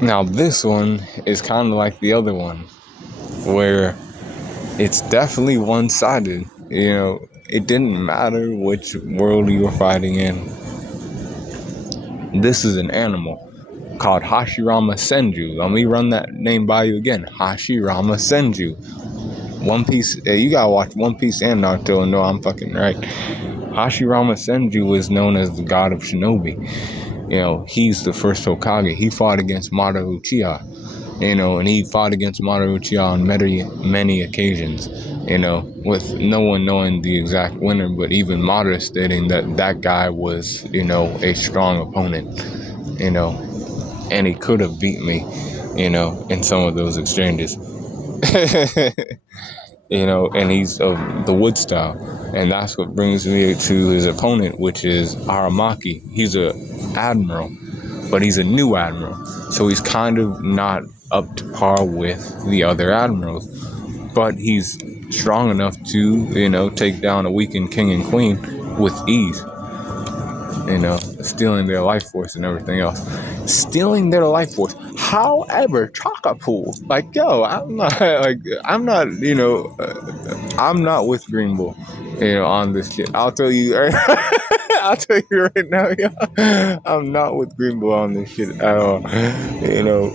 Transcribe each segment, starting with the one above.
Now this one is kind of like the other one, where it's definitely one-sided. You know, it didn't matter which world you were fighting in. This is an animal called Hashirama Senju. Let me run that name by you again. Hashirama Senju. One Piece, you gotta watch One Piece and Naruto and know I'm fucking right. Hashirama Senju is known as the god of shinobi. You know, he's the first Hokage. He fought against Madara Uchiha. You know, and he fought against Madara Uchiha on many occasions. You know, with no one knowing the exact winner, but even Madara stating that guy was, you know, a strong opponent. You know, and he could have beat me, you know, in some of those exchanges. You know, and he's of the wood style. And that's what brings me to his opponent, which is Aramaki. He's a admiral, but he's a new admiral. So he's kind of not up to par with the other admirals. But he's strong enough to, you know, take down a weakened king and queen with ease. You know, stealing their life force and everything else. Stealing their life force. However, Chakapool, like, yo, I'm not, you know, I'm not with Green Bull, you know, on this shit. I'll tell you right now, yo, I'm not with Green Bull on this shit at all. You know,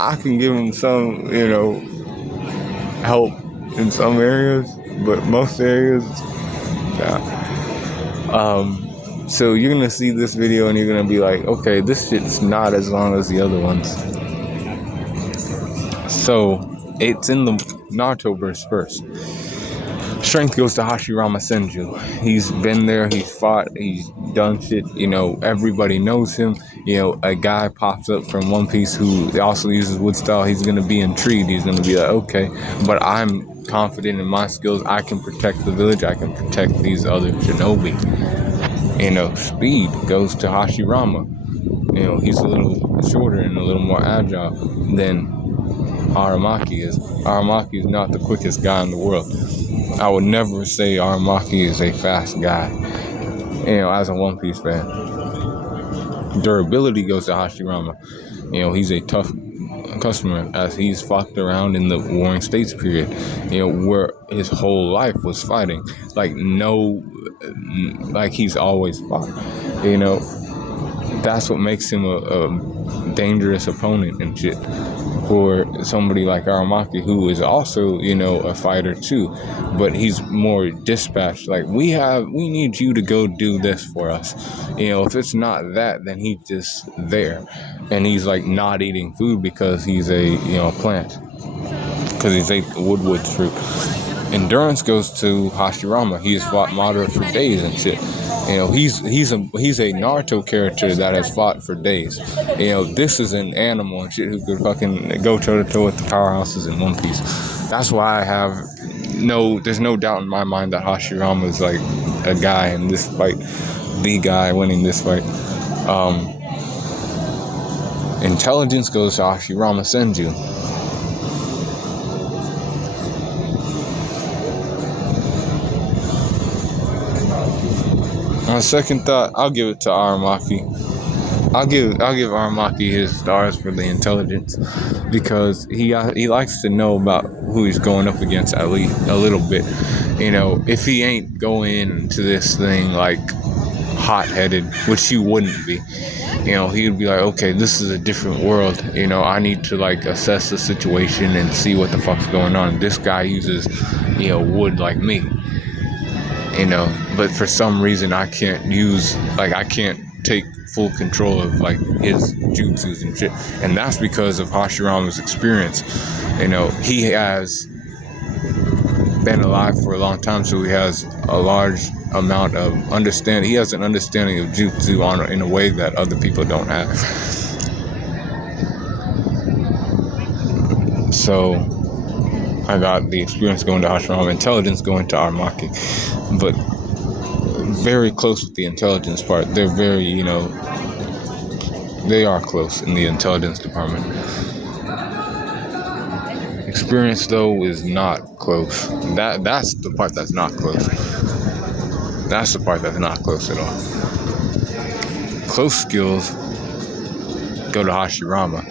I can give him some, you know, help in some areas, but most areas, nah. So you're gonna see this video and you're gonna be like, okay, this shit's not as long as the other ones. So it's in the Naruto verse first. Strength goes to Hashirama Senju. He's been there, he's fought, he's done shit, you know, everybody knows him. You know, a guy pops up from One Piece who also uses wood style, he's gonna be intrigued, he's gonna be like, okay, but I'm confident in my skills, I can protect the village, I can protect these other shinobi. You know, speed goes to Hashirama. You know, he's a little shorter and a little more agile than Aramaki is. Aramaki is not the quickest guy in the world. I would never say Aramaki is a fast guy, you know, as a One Piece fan. Durability goes to Hashirama. You know, he's a tough customer as he's fought around in the Warring States period, you know, where his whole life was fighting. Like he's always fought, you know. That's what makes him a dangerous opponent and shit for somebody like Aramaki, who is also, you know, a fighter too, but he's more dispatched. Like, we need you to go do this for us. You know, if it's not that, then he's just there. And he's like not eating food because he's a, you know, plant. Because he's ate the woodwood's fruit. Endurance goes to Hashirama. He's fought Madara for days and shit. You know, he's a Naruto character that has fought for days. You know, this is an animal and shit who could fucking go toe to toe with the powerhouses in One Piece. That's why there's no doubt in my mind that Hashirama is like a guy in this fight, the guy winning this fight. Intelligence goes to Hashirama Senju. On second thought, I'll give it to Aramaki. I'll give Aramaki his stars for the intelligence, because he likes to know about who he's going up against at least a little bit. You know, if he ain't going into this thing like hot-headed, which he wouldn't be, you know, he would be like, okay, this is a different world. You know, I need to like assess the situation and see what the fuck's going on. This guy uses, you know, wood like me. You know, but for some reason I can't take full control of like his jutsus and shit, and that's because of Hashirama's experience. You know, he has been alive for a long time, so he has a large amount of understanding. He has an understanding of jutsu in a way that other people don't have. So I got the experience going to Hashirama, intelligence going to Aramaki, but very close with the intelligence part. They're very, you know, they are close in the intelligence department. Experience, though, is not close. That's the part that's not close. That's the part that's not close at all. Close skills go to Hashirama.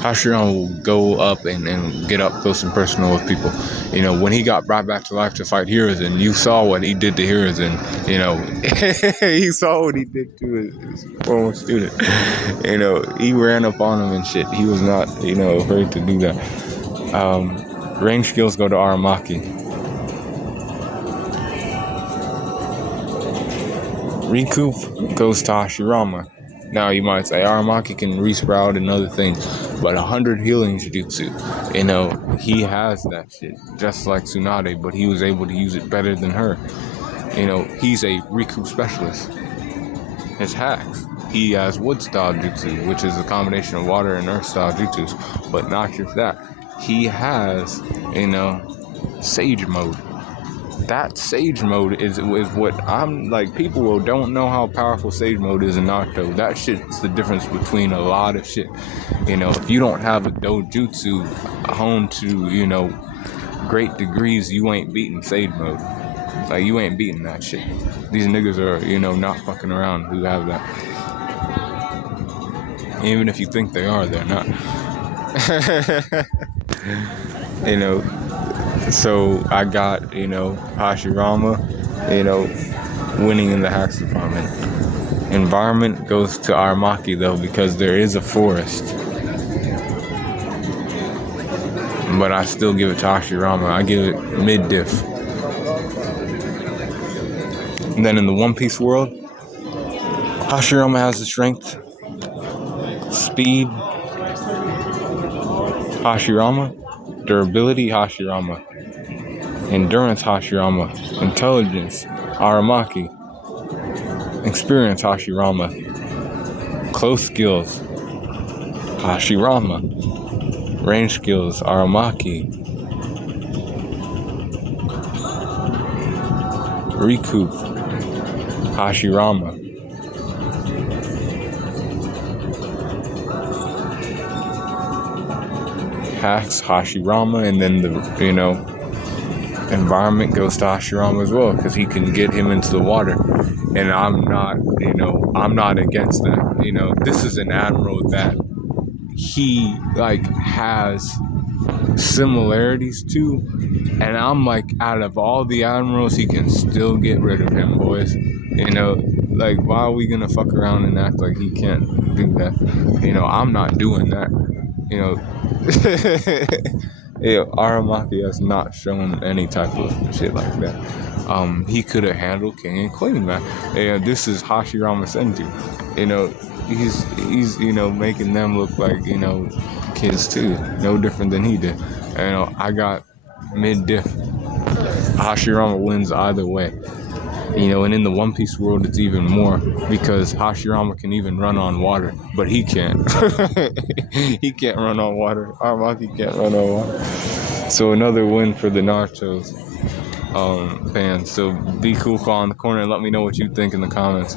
Hashirama will go up and get up close and personal with people. You know, when he got brought back to life to fight Hiruzen, you saw what he did to Hiruzen. You know, he saw what he did to his former student. You know, he ran up on him and shit. He was not, you know, afraid to do that. Range skills go to Aramaki. Recoup goes to Hashirama. Now you might say Aramaki can resprout and other things, but 100 healing jutsu, you know, he has that shit, just like Tsunade, but he was able to use it better than her. You know, he's a recoup specialist. His hacks. He has wood style jutsu, which is a combination of water and earth style jutsus, but not just that. He has, you know, sage mode. That sage mode is what I'm like. People don't know how powerful sage mode is in Naruto. That shit's the difference between a lot of shit. You know, if you don't have a dojutsu honed to, you know, great degrees, you ain't beating sage mode. Like, you ain't beating that shit. These niggas are, you know, not fucking around who have that. Even if you think they are, they're not. You know. So I got, you know, Hashirama, you know, winning in the hacks department. Environment goes to Aramaki though, because there is a forest. But I still give it to Hashirama. I give it mid-diff. And then in the One Piece world, Hashirama has the strength, speed, Hashirama, durability, Hashirama, endurance, Hashirama, intelligence, Aramaki, experience, Hashirama, close skills, Hashirama, range skills, Aramaki, recoup, Hashirama, hacks, Hashirama, and then the, you know, environment goes to Hashirama as well, because he can get him into the water. And I'm not, you know, I'm not against that. You know, this is an admiral that he, like, has similarities to, and I'm like, out of all the admirals, he can still get rid of him, boys. You know, like, why are we gonna fuck around and act like he can't do that? You know, I'm not doing that. You know, yeah, Aramaki has not shown any type of shit like that. He could have handled King and Queen, man. And this is Hashirama Senju. You know, he's you know, making them look like, you know, kids too. No different than he did. You know, I got mid-diff. Hashirama wins either way. You know, and in the One Piece world, it's even more, because Hashirama can even run on water, but he can't. He can't run on water. Aramaki can't run on water. So another win for the Naruto's fans. So be cool, call in the corner, and let me know what you think in the comments.